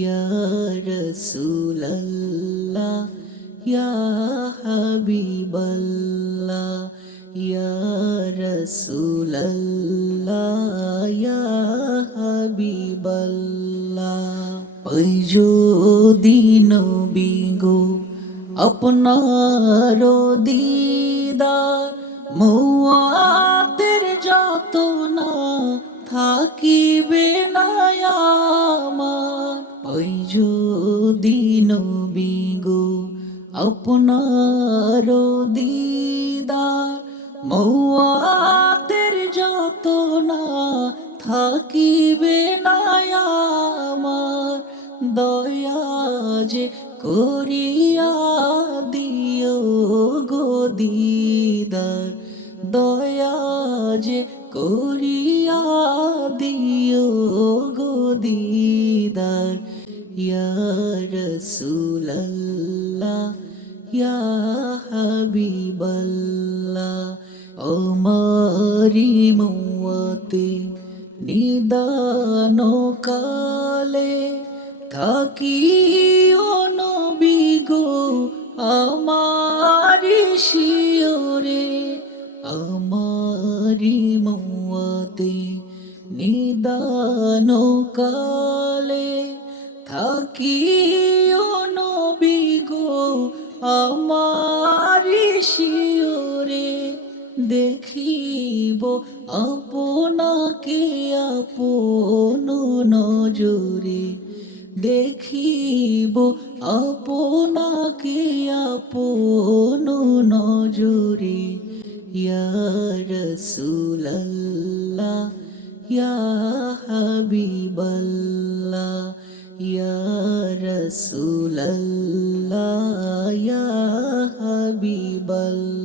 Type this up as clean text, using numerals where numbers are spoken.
ইয়া রাসূলাল্লাহ ইয়া হাবিবাল্লাহ ইয়া রাসূলাল্লাহ ইয়া হাবিবাল্লাহ। ওই যদি নবী গো আপনার দিদার মওয়াতের যত না থাকিবে না আমার। ওই যদি নবী গো আপনার দিদার মওয়াতের যত না থাকিবে না আমার। দয়া যে করিয়া দিও গো দিদার, দয়া যে করিয়া দিও গো দিদার। ইয়া রাসূলাল্লাহ ইয়া হাবিবাল্লাহ। আমারি মওয়াতে নিদান কালে থাকিও নবী গো আমারি শিয়রে। আমারি মওয়াতে নিদান কালে থাকিও নবী গো আমারি শিয়রে। দেখিব আপনাকে আপন নজরে, দেখিব আপনাকে আপন নজরে। ইয়া রাসূলাল্লাহ ইয়া হাবিবাল্লাহ ইয়া রাসূলাল্লাহ ইয়া হাবিবাল্লাহ।